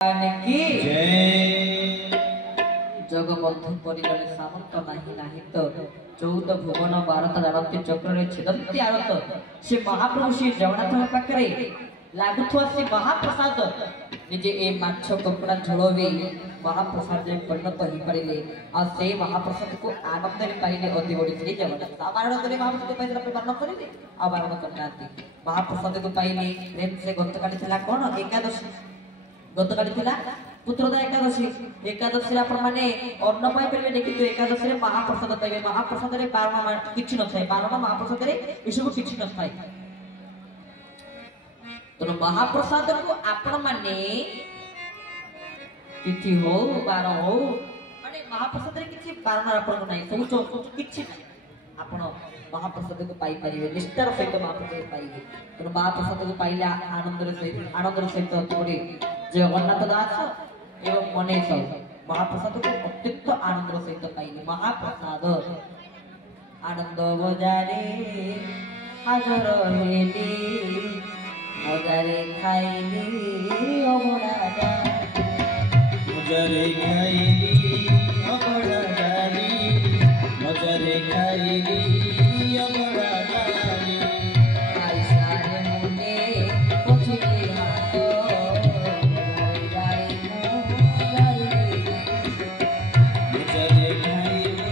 की जगबंधु परिवार सामंत नाही तो 14 भुवन 12 जानती चक्र छेदंती आरत से महाप्रभु श्री जगन्नाथ पाखरे लागुथुआ से महाप्रसाद निजे ए माछ कपड़ा झोलवे महाप्रसाद परिणत हो पारे आ से महाप्रसाद को आनंद रे पाइले अति बड़ी श्री जगन्नाथ साधारण करे महाप्रसाद पाइले अपने वर्णन करिले आ वर्णन करनाती महाप्रसाद को पाइले प्रेम से गतकाली थला कोन एकादशी गतकाली थला पुत्रदा एकादशी एकादशी आपण माने अन्न पाई परबे देखि तो एकादशी रे महाप्रसाद पाइबे महाप्रसाद रे 12 किछि न थाए 12 महाप्रसाद रे एसबु किछि न थाए तो महाप्रसाद को आपण माने तिथि हो बार हो माने महाप्रसाद रे किछि बारन आपण को नाही सब किछि आपण महाप्रसाद को पाई परिबे निष्ठार सहित महाप्रसाद पाइबे तो महाप्रसाद को पाइला आनंदर सहित तोरे जगन्नाथ दास एवं मनेश महाप्रसाद को अत्यंत आनंदर सहित पाइले महाप्रसाद आनंद बजारे हाजर हेली मजारे खाइली अबड़ा मजारे खाइली अबड़ा डाली मजारे खाइली अबड़ा डाली आइसारे मुने पछिले हाथ गाई मजारे खाइली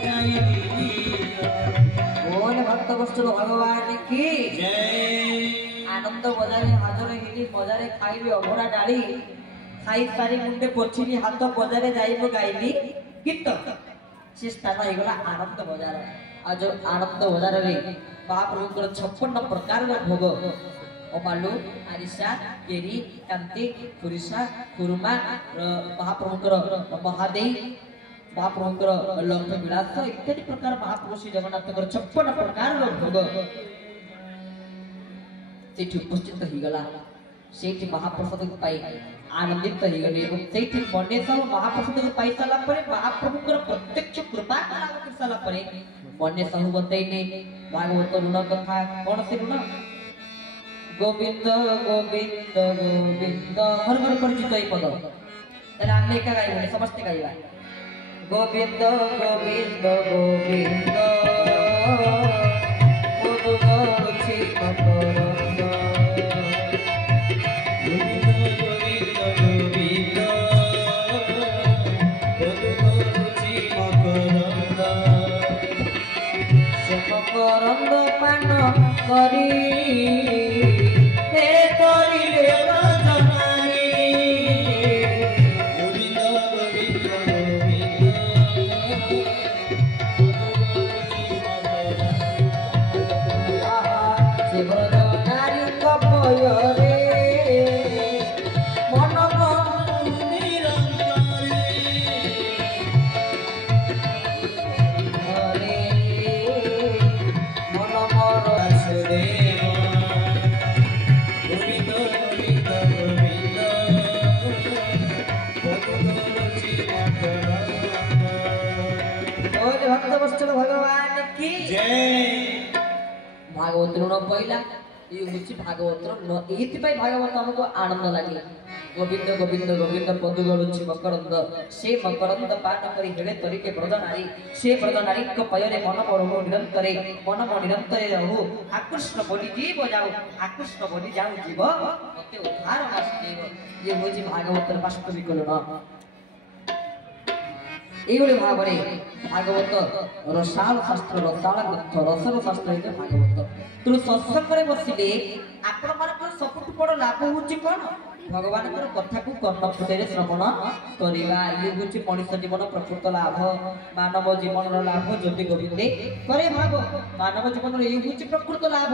गाई भक्त वस्तु भगवान की जय आनंद बजारे हाजर हेली मजारे खाइबे अभरा डाली खाई सारी मुंडे पोछिली हाथ बजारे जाइबो गाइली गीत से स्थान हेगला आनंद बजार आ जो आनंद बजार रे महाप्रभु 56 प्रकार भोग अमालु आरिसा केरी कांति पुरिसा कुरुमा महाप्रभु महादेव महाप्रभु लंघ विलास इत्यादि प्रकार महाप्रभु श्री जगन्नाथ 56 प्रकार भोग से उपस्थित हो गला से महाप्रसाद को पाई आनंदित हो गले और से बने सब महाप्रसाद को पाई साला परे महाप्रभु प्रत्यक्ष कृपा लाभ कर साला परे बने सब बतैले भागवत ऋण कथा कौन से ऋण गोविंद गोविंद गोविंद हर घर परिचित ए पद तले आमे का गाइबे समस्त गाइबा गोविंद गोविंद गोविंद ओदो गछि मकर रंग पान करी हे करिले बदनारी गोविंद गोविंद गोविंद से बदनारी कपय रे मन भगवान की जय भागवत ऋण पहला ये होची भागवत एति पई भागवत हमको आनंद लागिला गोविंद गोविंद गोविंद पदु गलुची मकरंद से मकरंद पाठ करी हेले तरीके ब्रजनारी से ब्रजनारी को पयरे मन पड़ो निरंतरे मन निरंतरे रहू आकृष्ण बोली जीव जाऊ आकृष्ण बोली जाऊ जीव मते उद्धार वासुदेव ये होची भागवत वास्तविक ऋण एवले भागरे भागवत रसाल शास्त्र रसाल ग्रंथ रसर शास्त्र है भागवत तो सत्संग रे बसिले आपण मानकर सबटु बड़ लाभ होची कोन भगवान कर कथा को कर्म फुटेरे श्रवण करिवा ये होची मनुष्य जीवन प्रकृत लाभ मानव जीवन रो लाभ जति गोविंदे करे भाग मानव जीवन रो ये होची प्रकृत लाभ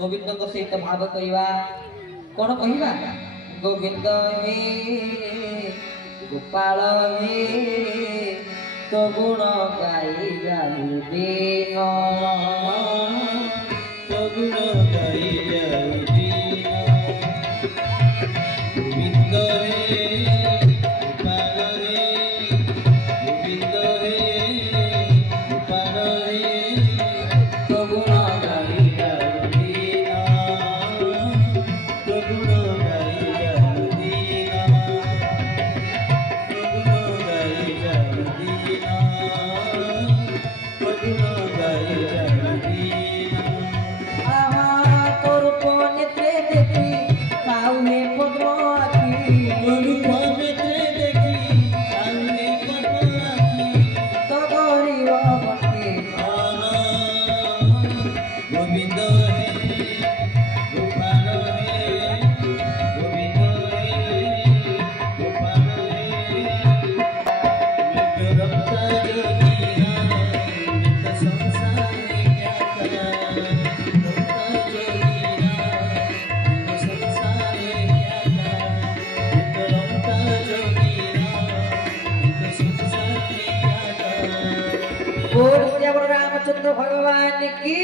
गोविंद को सहित भाग करिवा कोन कहिवा गोविंद हे गोपाल हे तो गुण गाई जाई दीन तो गुण गाई जाई दीन गोविंद हे गोपाल हे गोविंद हे गोपाल हे तो गुण गाई जाई दीन भगवान की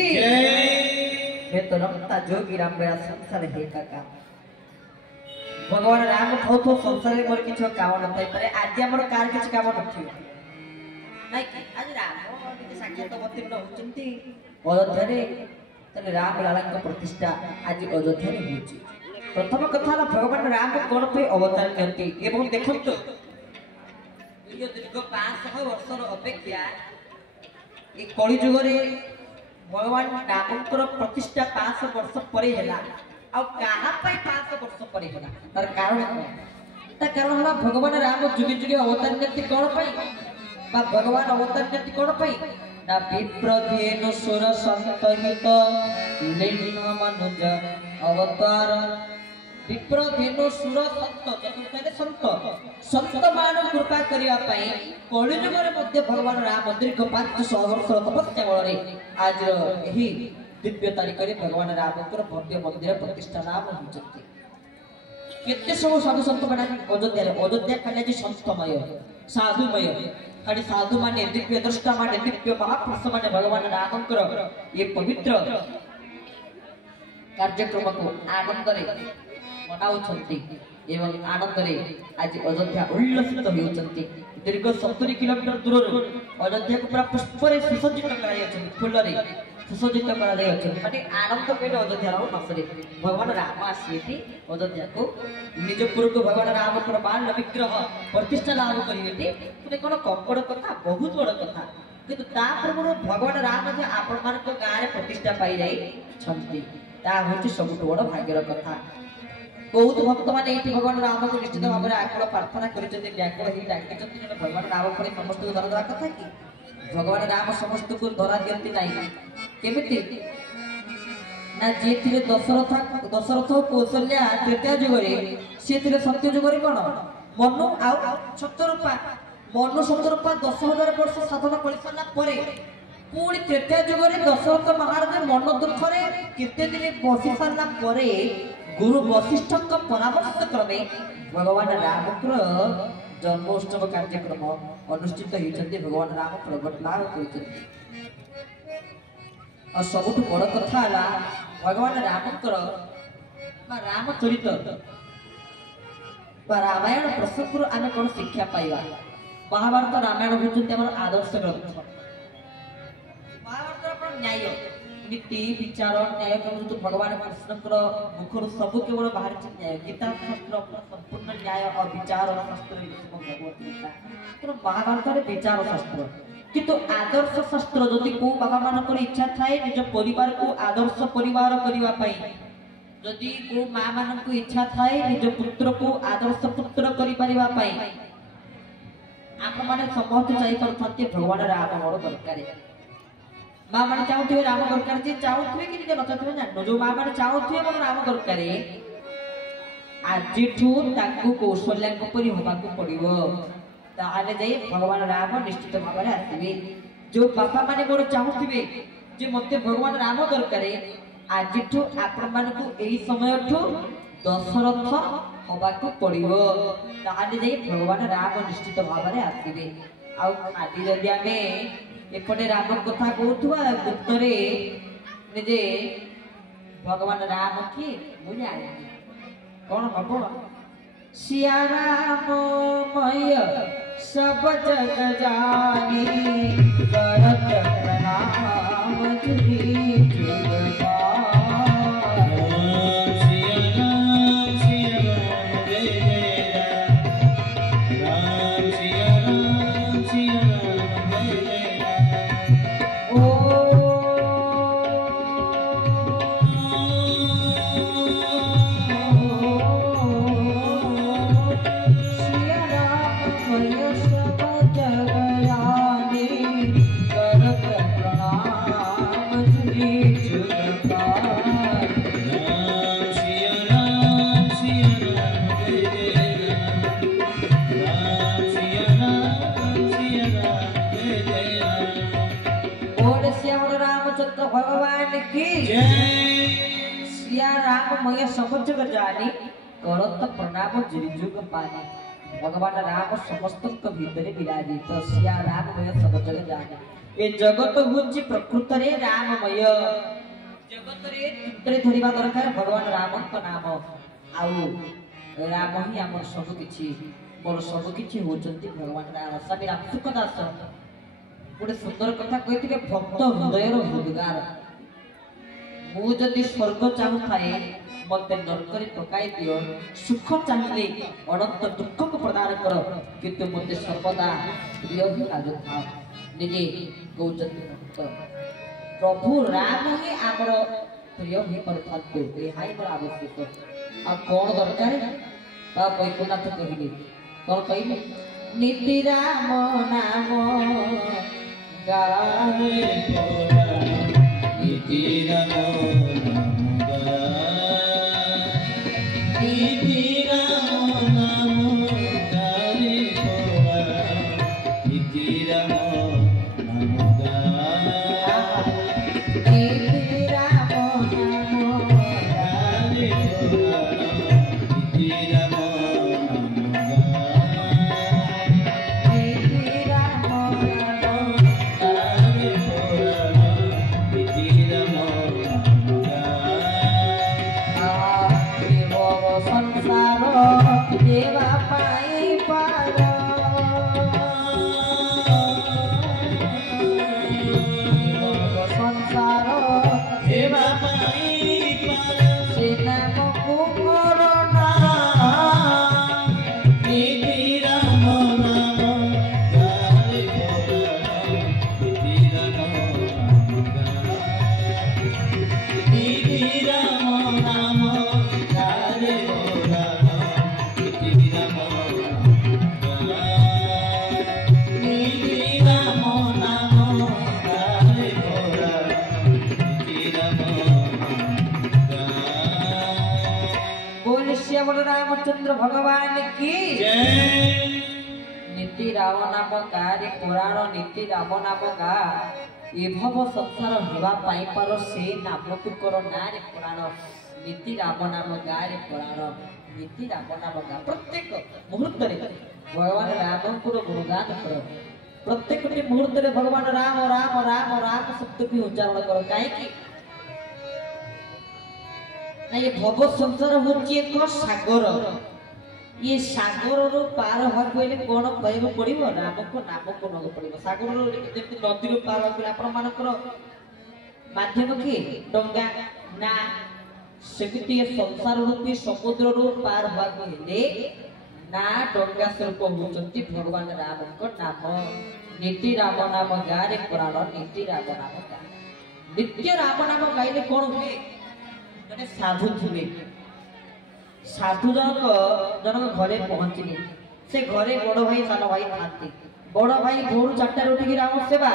हे तो रमता जोगी राम मेरा संसार हे काका भगवान राम बहुत संसार मोर किछ काम न थाई पारे आज हमर कार किछ काम नथि नाही कि आज राम किछ साक्षात अवतीर्ण होचंती अयोध्या रे तले राम लाला को प्रतिष्ठा आज अयोध्या रे होची प्रथम कथा भगवान राम कोन पे अवतार करती एवं देखंतो यो दीर्घ 500 वर्षर अपेक्षा ए कलि युग रे भगवान रामकर प्रतिष्ठा 500 वर्ष परे हैला आ कहा पई 500 वर्ष परे हैला तार कारण ता कारण हला भगवान राम जुगे जुगे अवतार करती कोन पई बा भगवान अवतार करती कोन पई ना विप्रधेनु सुर संतहित लीन मनुज अवतार विप्रधेनु सुर संत चतुर्थरे संत संत मान कृपा करिया पई कलि युग रे मध्य भगवान राम दीर्घ 500 वर्ष तपस्या बल रे आज एही दिव्य तारीख रे भगवान रामकर भव्य मंदिर प्रतिष्ठा नाम होचंती केते सब साधु संत बना अयोध्या खाली जी संतमय साधुमय खाली साधु माने दिव्य दृष्टा माने दिव्य महापुरुष माने भगवान रामकर ये पवित्र कार्यक्रम को आनंद रे मनाउछंती एवं आनंद रे आज अयोध्या उल्लसित होउछंती दीर्घ 70 किलोमीटर दूर अयोध्या को पूरा पुष्प रे सुसज्जित कराय अछि फूल रे सुसज्जित करा जाय अछि माने आनंद पेले अयोध्या रो मासरे भगवान राम आसीति अयोध्या को निज पुरको भगवान राम को बाल विग्रह प्रतिष्ठा लाभ करियति तने कोन कपड़ कथा बहुत बड़ कथा किंतु ता प्रभु भगवान राम जे आपण मान को गाय रे प्रतिष्ठा पाई जाई छंती ता होछि सबटु बड़ भाग्यर कथा बहुत भक्त माने एठी भगवान राम को निश्चित भाव में आकुल प्रार्थना करिते व्याकुल ही डाकिचंती जने भगवान राम पर समस्त को धरा कथा की भगवान राम समस्त को धरा दियंती नाही केमिति ना जे थिले दशरथ कौशल्या तृतीय युग रे से थिले सत्य युग रे कोन मनु आ छतरूपा मनु छतरूपा 10000 वर्ष साधना करि सला परे पूरी तृतीय युग रे दशरथ महाराज मन दुख रे केते दिन बसी सला परे गुरु वशिष्ठ का परामर्श क्रमे भगवान रामकर जन्मोत्सव कार्यक्रम अनुष्ठित होइछन्ती भगवान राम प्रगट लाभ करिछन्ती और सबुठ बड़ कथा हला भगवान रामकर बा रामचरित बा रामायण प्रसंग रो आमे कोन शिक्षा पाइबा महाभारत रामायण होइछन्ती हमर आदर्श ग्रंथ महाभारत अपन न्याय नीति विचार न्याय तो भगवान कृष्ण मुखर सब केवल बाहर न्याय गीता शास्त्र संपूर्ण न्याय और विचार शास्त्र भगवत गीता तो महाभारत रे विचार शास्त्र किंतु आदर्श शास्त्र जदि को बाबा मानकर इच्छा थाए निज परिवार को आदर्श परिवार करिवा पई जदि को मां मानन को इच्छा थाए निज पुत्र को आदर्श पुत्र करि परिवा पई आप माने समस्त चाहि करथते भगवान राम मोर दरकार मां माने चाहूथिबे राम दरकार जे चाहूथिबे कि निजे नचाथिबे ना जो मां माने चाहूथिबे मोर राम दरकार आजिठू ताकू कौशल्या को परि होबाकू पड़िबो ताले जाई भगवान राम निश्चित भाव में आसीबे जो बापा माने मोर चाहूथिबे जे मते भगवान राम दरकार आजिठू आपण मान को एई समय ठू दशरथ होबाकू पड़िबो ताले जाई भगवान राम निश्चित भाव में आसीबे आ खाली जदि आमे एपटे राम कथा कहथुवा गुप्तरे निजे भगवान राम की बुझा कौन हबो सिया राम मय सब जग जानी करत प्रणाम तुझी जुगवा मय सब जग जानी करत प्रणाम जुग पानी भगवान राम समस्त भितर विराजित सिया राममय सब जग जाने ए जगत होची प्रकृत रे राममय जगत रे चित्रे धरिबा दरकार भगवान राम को नाम आउ राम ही हमर सब किछि मोर सब किछि होचंती भगवान राम स्वामी राम सुखदास गोटे सुंदर कथा कहिथिले भक्त हृदय रो हृदगार मु जदि स्वर्ग चाहू थाए मते नरकरी पकाई दियो सुख चाहिए अनंत दुख को प्रदान कर किंतु मते सर्वदा प्रिय ही लागुथा निजे गौचंती भक्त प्रभु राम ही आमर प्रिय ही करथाते ए हाई मोर आवश्यक आ कोन दरकार बा बैकुनाथ कहिली कोन कहिली नीति राम नाम गाए नीति राम रामचंद्र भगवान की जय। नीति राम नाम गारे पुराण नीति राम नाम गा एभव संसार हेबा पाई पारो से नाम को करो नारे पुराण नीति राम नाम गारे पुराण नीति राम नाम गा प्रत्येक मुहूर्त रे भगवान राम को गुणगान करो प्रत्येक मुहूर्त रे भगवान राम राम राम राम शब्द भी उच्चारण करो काहे की ये भव संसार होची एक सागर ये सागर रो पार होय पहिले कोन कहबो पड़िबो राम को नाम को नग पड़िबो सागर रो जेति नदी रो पार होय आपण मानकर माध्यम की डंगा ना सेमिति ये संसार रूपी समुद्र रो पार होय पहिले ना डंगा स्वरूप होचंती भगवान राम को नाम नीति राम नाम गारे पुराण नीति राम नाम गा नित्य राम नाम गाइले कोन हुए जने साधु थिले साधु जनक घरे पहुंचली से घरे बड़ भाई सान भाई खाती बड़ भाई भोर 4 उठ के राम सेवा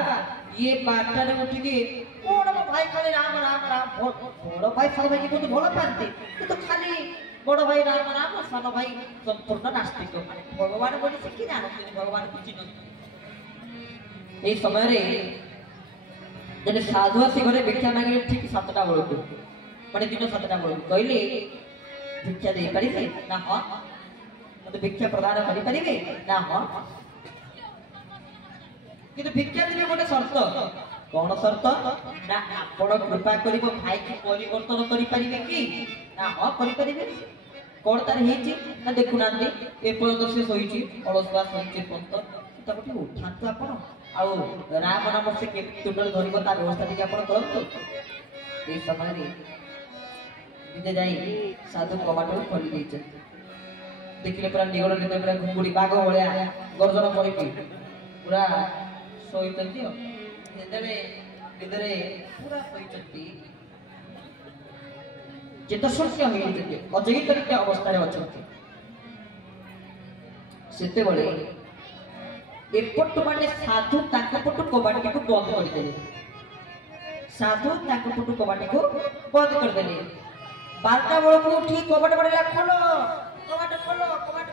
ये 5 उठ के बड़ भाई खाली राम राम राम बड़ भाई सान भाई को भल पाते तो खाली बड़ भाई राम राम सान भाई संपूर्ण नास्तिक भगवान बोली से कि जानते भगवान कुछ नहीं ए समय रे जने साधु आसी घरे भिक्षा मांगे ठीक 7टा बेलू बड़े दिन 7टा बेलू कहले भिक्षा दे परिबे ना हां मते भिक्षा प्रदान करि परिबे ना हां किंतु भिक्षा देबे गोटे शर्त कोन शर्त ना आपण कृपा करिवो भाई की परिवर्तन करि परिबे की ना हां करि परिबे कोन तार हेची ना देखु ना दे ए पर्यंत से सोईची अलसवा सोईची पंत ताकि उठांतु आपण आउ राम नाम से के तुंडल धरिबो ता व्यवस्था टिके आपण करंतु ए समय रे विदे जाई साधु कमाटो खोली देछ देखिले पूरा निगल निगल पूरा घुंगुडी बाग होळ्या गर्जन करि पूरा सोइतंती जेतले विदरे पूरा सोइतंती चेतस्वस्य होइतंती अजयित अवस्था रे अछंती सेते बळे एपट माने साधु ताक पटु कबाटी को बंद कर देले साधु ताक पटु कबाटी को बंद कर देले 12टा बेल को उठी कबाट बड़ेला कबाट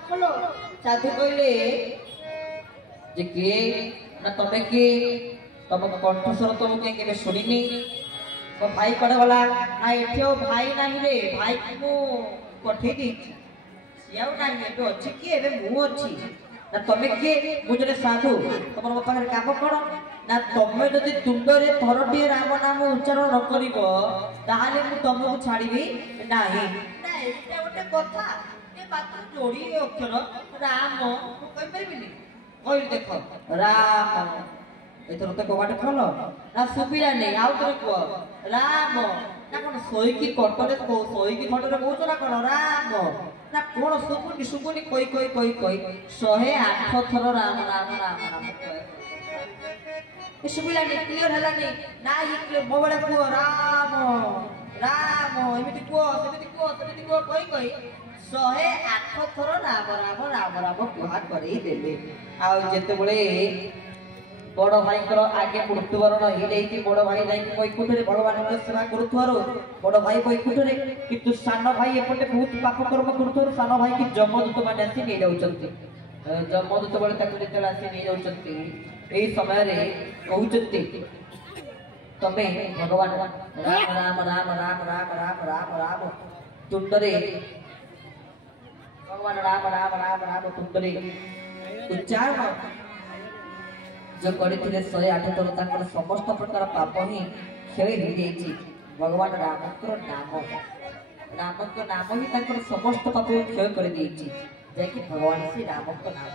खोलो साधु कहले जे के ना तमे के तम कंठस्वर तो के केबे सुनिनी तो भाई कड़े वाला ना एठियो भाई नाही रे भाई को पठे दी ସିଏ ଆଉ ନାହିଁ ଏବେ ଅଛି କିଏ ଏବେ ମୁଁ ଅଛି ନା ତମେ କିଏ ମୁଁ ଜଣେ ସାଧୁ ତମର ମୋ ପାଖରେ କାମ କଣ ନା ତମେ ଯଦି ତୁଣ୍ଡରେ ଥରଟିଏ ରାମ ନାମ ଉଚ୍ଚାରଣ ନ କରିବ ତାହେଲେ ମୁଁ ତମକୁ ଛାଡ଼ିବି ନାହିଁ ନା ଏଇଟା ଗୋଟେ କଥା ଏ ମାତ୍ର ଯୋଡ଼ିଏ ଅକ୍ଷର ରାମ ମୁଁ କହିପାରିବିନି କହିଲି ଦେଖ ରାମ ଏଥର ତ କବାଟ ଖୋଲ ନା ସୁବିଧା ନେଇ ଆଉ ଥରେ କୁହ ରାମ ନା କଣ ଶୋଇକି କଟରେ ଶୋଇକି ଖଟରେ କହୁଛ ନା କଣ ରାମ ନା କଣ ଶୁଭୁନି ଶୁଭୁନି କହି 108 ଥର ରାମ ରାମ ରାମ ରାମ ଏ ସୁବିଲାନି କ୍ଲିୟର ହେଲାନି ନା ମୋ ବେଳେ କୁହ ରାମ ରାମ ଏମିତି କୁହ ସେମିତି କୁହ କହି 108 ଥର ରାମ ରାମ ରାମ ରାମ କୁହା କରେଇ ଦେଲେ ଆଉ ଯେତେବେଳେ ବଡ଼ ଭାଇଙ୍କର ଆଗେ ମୃତ୍ୟୁବରଣ ହେଇଯାଇଛି ବଡ଼ ଭାଇ ଯାଇକି ବୈକୁଣ୍ଠରେ ଭଗବାନଙ୍କର ସେବା କରୁଥିବାରୁ ବଡ଼ ଭାଇ ବୈକୁଣ୍ଠରେ କିନ୍ତୁ ସାନ ଭାଇ ଏପଟେ ବହୁତ ପାପ କର୍ମ କରୁଥିବାରୁ ସାନ ଭାଇକି ଯମଦୂତ ମାନେ ଆସି ନେଇଯାଉଛନ୍ତି ଯମଦୂତ ବେଳେ ତାକୁ ଯେତେବେଳେ ଆସି ନେଇଯାଉଛନ୍ତି ଏହି ସମୟରେ କହୁଛନ୍ତି ତମେ ଭଗବାନ ରାମ ରାମ ରାମ ରାମ ରାମ ରାମ ରାମ ରାମ ତୁଣ୍ଡରେ ଭଗବାନ ରାମ ରାମ ରାମ ରାମ ତୁଣ୍ଡରେ ଉଚ୍ଚାରଣ जो करथिले 108 ଥର ତାଙ୍କର ସମସ୍ତ ପ୍ରକାର ପାପ ହିଁ କ୍ଷୟ ହେଇଯାଇଛି ଭଗବାନ ରାମଙ୍କର ନାମ ହିଁ ତାଙ୍କର ସମସ୍ତ ପାପ କ୍ଷୟ କରିଦେଇଛି ଯାକି ଭଗବାନ ଶ୍ରୀ ରାମଙ୍କ ନାମ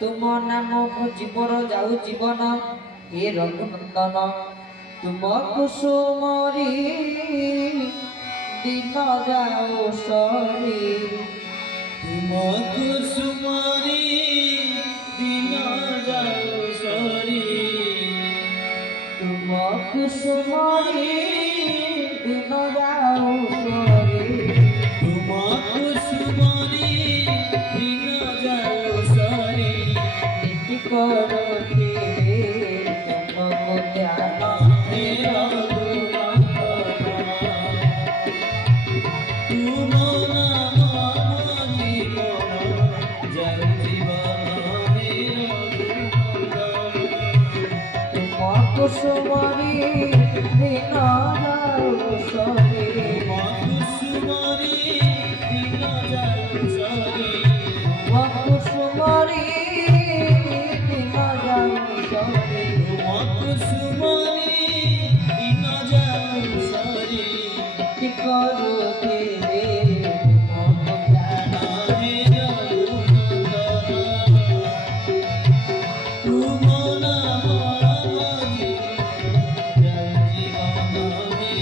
ତୁମ ନାମ ଜୀବର ଯାଉ ଜୀବନ हे रघुनंदन तुम कुसुमरी दिन जाओ सरी तुम कुसुमरी दिन जाओ सरी तुम कुसुमरी दिन जाओ सरी तुम कुसुमरी दिन जाओ सरी नीति करो तुमको ध्यान हे रघुनंदन तुम नाम जीवन जय जीवन हे रघुनंदन तुम कुसुमरी दिन जाओ सरी कुसुमरी दिन जाओ सरी कुसुमरी दिन जाओ सरी कुसुमरी दिन जाओ सरी करो तेरे हे रघुनंदन तुम नाम जीवन जय जीवन हे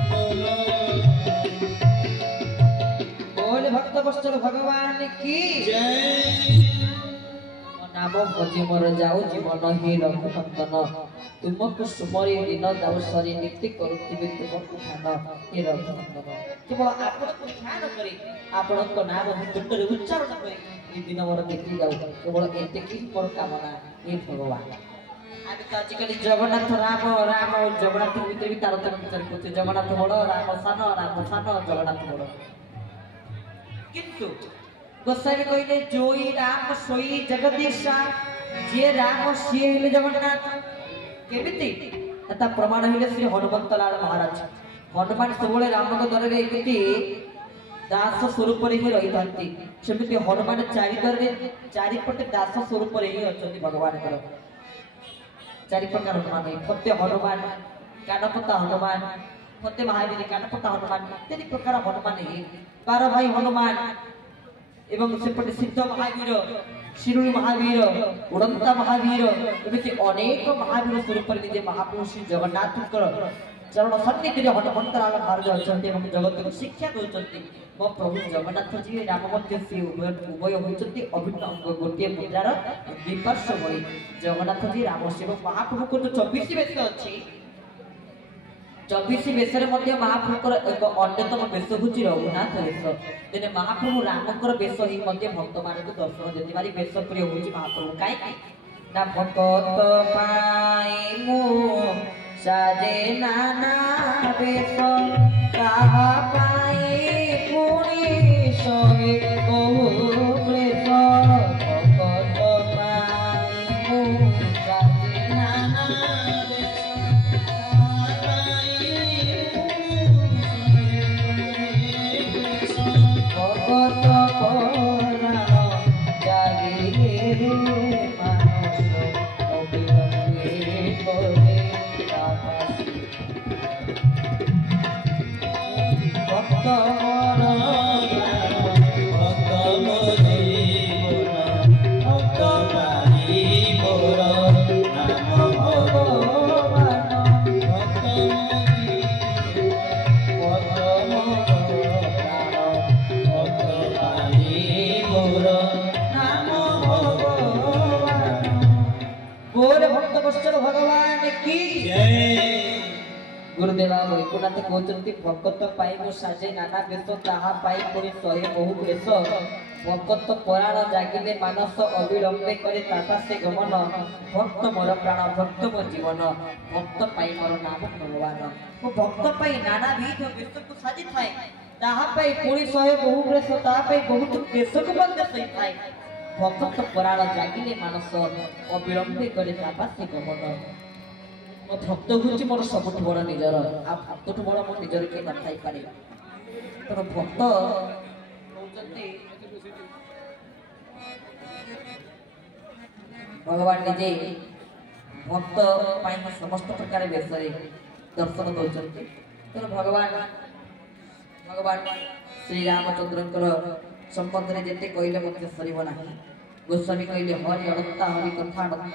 रघुनंदन बोल भक्त वत्सल भगवान की जय नाम भजी मोर जाऊ जीवन हे रघुनंदन तुमको सुमरी दिन जाऊ सरी नीति करुथिबे तुमको ध्यान हे रघुनंदन केवल आपनको ध्यान करी आपनको नाम तुंडरे उच्चारण करी ई दिन मोर बीती जाऊ केवल एतिकी मोर कामना हे भगवान आबे तो आजिकल जगन्नाथ राम राम और जगन्नाथ भितर भी तारतम्य विचार करते जगन्नाथ बड़ राम सान जगन्नाथ बड़ किंतु गोसाई कहले जोई राम सोई जगदीशा जे राम सी हेले जगन्नाथ केमिति ता प्रमाण हेले श्री हनुमंत लाल महाराज हनुमान सबले राम द्वारा एमिति दास स्वरूप रे ही रही थांती सेमिति हनुमान चारिपटे दास स्वरूप रे ही अछंती भगवान कर चारि प्रकार हनुमान फत्य हनुमान कानपता हनुमान फत्य महावीर कानपता हनुमान इत्यादि प्रकार हनुमान ही 12 भाई हनुमान एवं सेपटे सिद्ध महावीर शिरुड़ी महावीर उड़ंता महावीर एमिति अनेक महावीर स्वरूप निजे महाप्रभु श्री जगन्नाथ चरण सन्निधि हनुमंत लाल महाराज अछंती एवं जगत को शिक्षा दउछंती मो प्रभु जगन्नाथ जी राम मध्य श्री उभय होइछंती अभिन्न अंग गोटिए मुद्रार द्विपार्श्व भई जगन्नाथ जी राम शिव महाप्रभु को 24 वेश अछि 24 वेशरे मध्य महाप्रभुकर एक अन्यतम वेश होची रघुनाथ वेश दिने महाप्रभु रामकर वेश ही मध्य भक्त मानक दर्शन देति मारी वेश प्रिय होची महाप्रभु काई ना भक्त पाई मो साजे नाना वेश काहा पाई पुनी सोए बहु वेश भक्त पाई मो साजे नाना ভক্ত মন ভক্ত জীবন ভক্ত পাই মোর নাম ভগবান ভক্ত ভক্ত মন প্রাণ ভক্ত পাই মোর নাম ভগবান। গৌর ভক্ত বৎসল ভগবান কি জয় गुरुदेवा वैकुंठ कहते भक्त पाई मो साजे नाना बेश ताहा पाई पुणी शहे बहु क्लेश भक्त पराण जागिले मानस अविलंबे करे तापासे गमन भक्त मोर प्राण भक्त मो जीवन भक्त पाई मोर नाम भगवान वो भक्त पाई नाना विध बेश को साजी थाए ताहा पाई पुणी शहे बहु क्लेश ताहा पाई बहुत क्लेश को मध्य सही थाए भक्त पराण जागिले मानस अविलंबे करे तापासे गमन ମୋ ଭକ୍ତ ହେଉଛି ମୋର ସବୁଠୁ ବଡ଼ ନିଜର ଆଉ ଭକ୍ତଠୁ ବଡ଼ ମୋ ନିଜର କିଏ ନଥାଇପାରେ ତେଣୁ ଭକ୍ତ ହେଉଛନ୍ତି ଭଗବାନ ନିଜେ ଭକ୍ତ ପାଇଁ ସମସ୍ତ ପ୍ରକାର ବେଶରେ ଦର୍ଶନ ଦେଉଛନ୍ତି ତେଣୁ ଭଗବାନ ଶ୍ରୀରାମଚନ୍ଦ୍ରଙ୍କର ସମ୍ବନ୍ଧରେ ଯେତେ କହିଲେ ମଧ୍ୟ ସରିବ ନାହିଁ ଗୋସ୍ୱାମୀ କହିଲେ ହରି ଅଣତା ହରି କଥା ଅଣତା